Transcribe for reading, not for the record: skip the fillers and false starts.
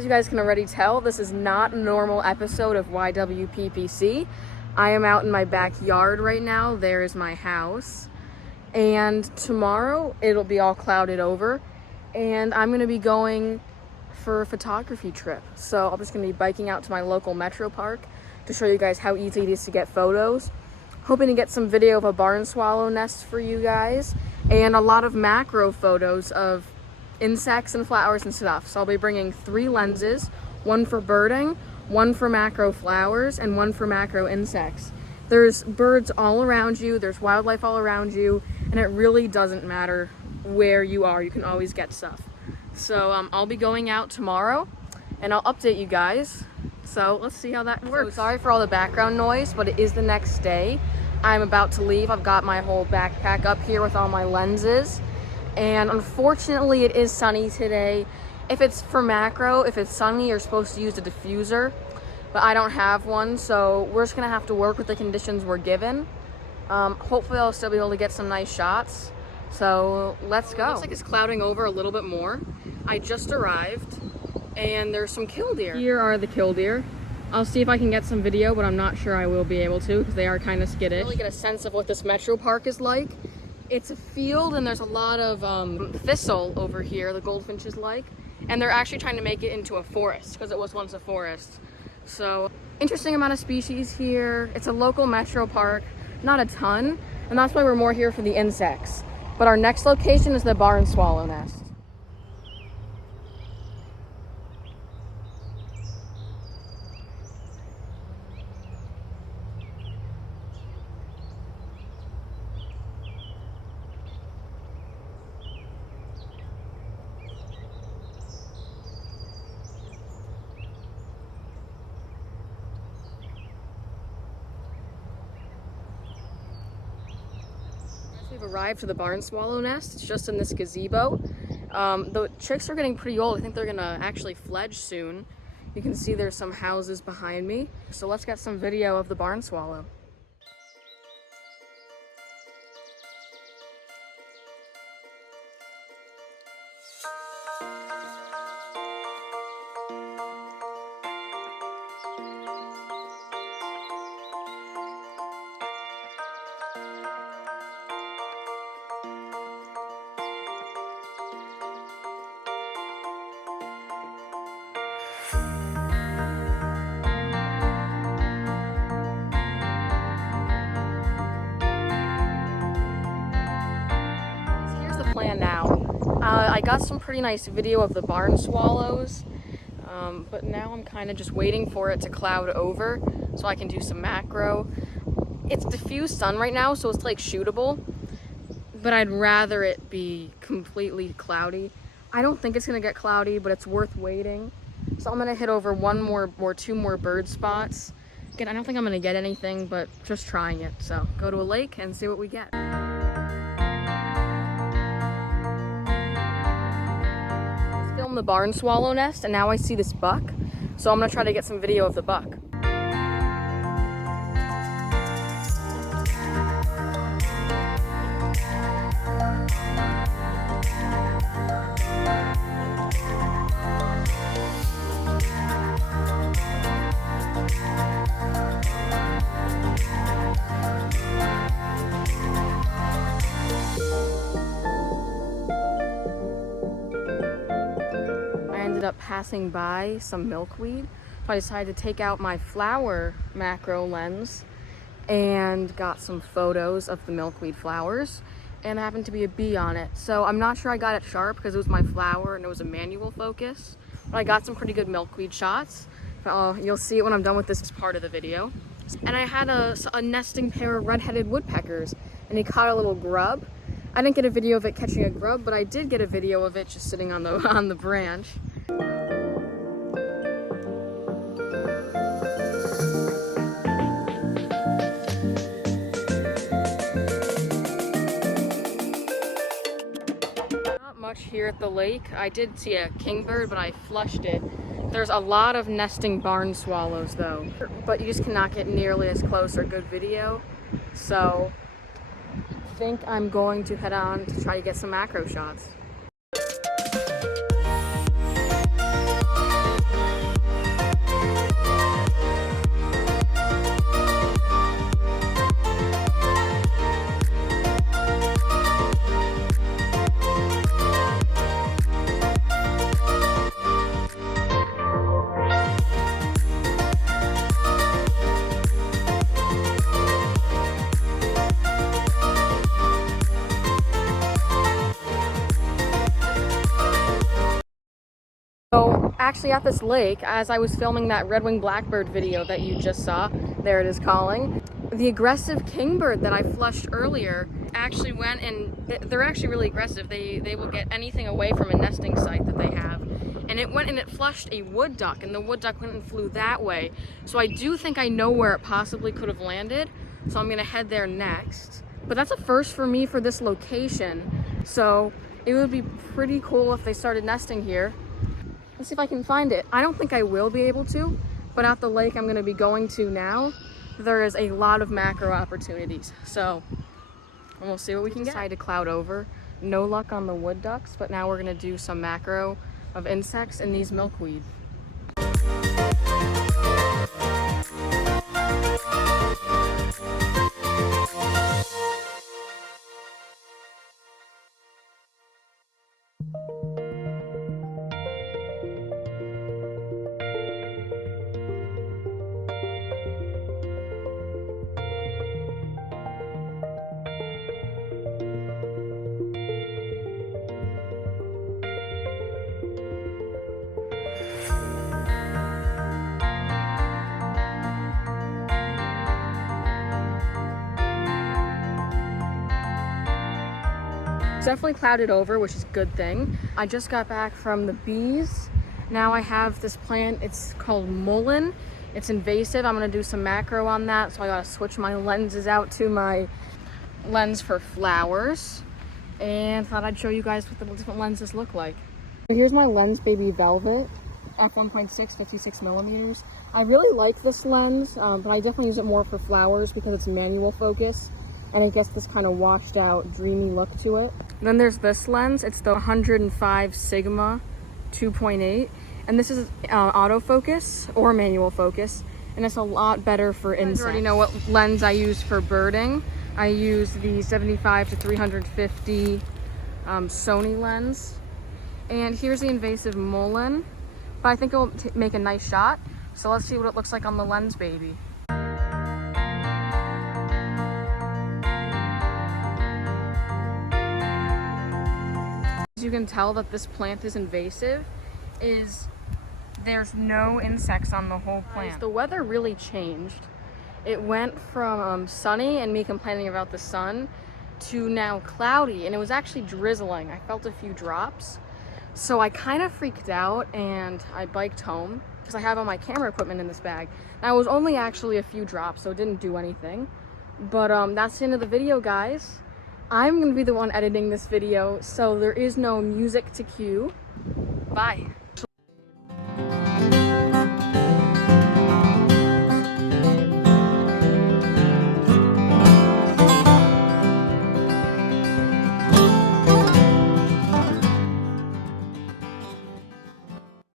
as you guys can already tell, this is not a normal episode of Ywppc. I am out in my backyard right now. There's my house. And tomorrow it'll be all clouded over. And I'm gonna be going for a photography trip. So I'm just gonna be biking out to my local metro park to show you guys how easy it is to get photos. Hoping to get some video of a barn swallow nest for you guys. And a lot of macro photos of insects and flowers and stuff. So I'll be bringing 3 lenses, one for birding, one for macro flowers, and one for macro insects. There's birds all around you, there's wildlife all around you, and it really doesn't matter where you are, you can always get stuff. So I'll be going out tomorrow and I'll update you guys. So let's see how that works. So sorry for all the background noise, but it is the next day. I'm about to leave. I've got my whole backpack up here with all my lenses. And unfortunately it is sunny today. If it's for macro, if it's sunny, you're supposed to use a diffuser, but I don't have one, so we're just gonna have to work with the conditions we're given. Hopefully I'll still be able to get some nice shots. So let's go. It looks like it's clouding over a little bit more. I just arrived and there's some killdeer. Here are the killdeer. I'll see if I can get some video, but I'm not sure I will be able to because they are kind of skittish. Really get a sense of what this metro park is like. It's a field and there's a lot of thistle over here, the goldfinches like, and they're actually trying to make it into a forest because it was once a forest. So interesting amount of species here. It's a local metro park, not a ton, and that's why we're more here for the insects. But our next location is the barn swallow nest. We've arrived to the barn swallow nest. It's just in this gazebo. The chicks are getting pretty old. I think they're gonna actually fledge soon. You can see there's some houses behind me. So let's get some video of the barn swallow. Plan now. I got some pretty nice video of the barn swallows, but now I'm kind of just waiting for it to cloud over so I can do some macro. It's diffused sun right now, so it's like shootable, but I'd rather it be completely cloudy. I don't think it's gonna get cloudy, but it's worth waiting. So I'm gonna hit over two more bird spots. Again, I don't think I'm gonna get anything, but just trying it. So go to a lake and see what we get. The barn swallow nest, and now I see this buck, so I'm gonna try to get some video of the buck. Up passing by some milkweed, so I decided to take out my flower macro lens and got some photos of the milkweed flowers, and there happened to be a bee on it. So I'm not sure I got it sharp because it was my flower and it was a manual focus, but I got some pretty good milkweed shots. You'll see it when I'm done with this part of the video. And I had a nesting pair of red-headed woodpeckers, and he caught a little grub. I didn't get a video of it catching a grub, but I did get a video of it just sitting on the branch. Much here at the lake. I did see a kingbird, but I flushed it. There's a lot of nesting barn swallows though, but you just cannot get nearly as close or good video. So I think I'm going to head on to try to get some macro shots. actually at this lake as I was filming that red-winged blackbird video that you just saw. There it is calling. The aggressive kingbird that I flushed earlier actually went, and they're actually really aggressive. They will get anything away from a nesting site that they have. And it went and it flushed a wood duck, and the wood duck went and flew that way. So I do think I know where it possibly could have landed. So I'm gonna head there next. But that's a first for me for this location. So it would be pretty cool if they started nesting here. Let's see if I can find it. I don't think I will be able to, but at the lake I'm gonna be going to now, there is a lot of macro opportunities. So we'll see what we can get. Decided to cloud over. No luck on the wood ducks, but now we're gonna do some macro of insects in these milkweed. It's definitely clouded over, which is a good thing. I just got back from the bees. Now I have this plant, it's called mullein. It's invasive. I'm gonna do some macro on that, so I gotta switch my lenses out to my lens for flowers. And thought I'd show you guys what the different lenses look like. So here's my lens, Baby Velvet, f1.6, 56 millimeters. I really like this lens, but I definitely use it more for flowers because it's manual focus. And it gets this kind of washed out, dreamy look to it. Then there's this lens. It's the 105 Sigma 2.8. And this is autofocus or manual focus. And it's a lot better for insects. You already know what lens I use for birding. I use the 75 to 350 Sony lens. And here's the invasive mullein. But I think it'll make a nice shot. So let's see what it looks like on the lens, baby. You can tell that this plant is invasive is there's no insects on the whole plant. The weather really changed. It went from sunny and me complaining about the sun to now cloudy, and it was actually drizzling. I felt a few drops, so I kind of freaked out and I biked home because I have all my camera equipment in this bag. Now it was only actually a few drops, so it didn't do anything, but that's the end of the video, guys. I'm gonna be the one editing this video, so there is no music to cue. Bye.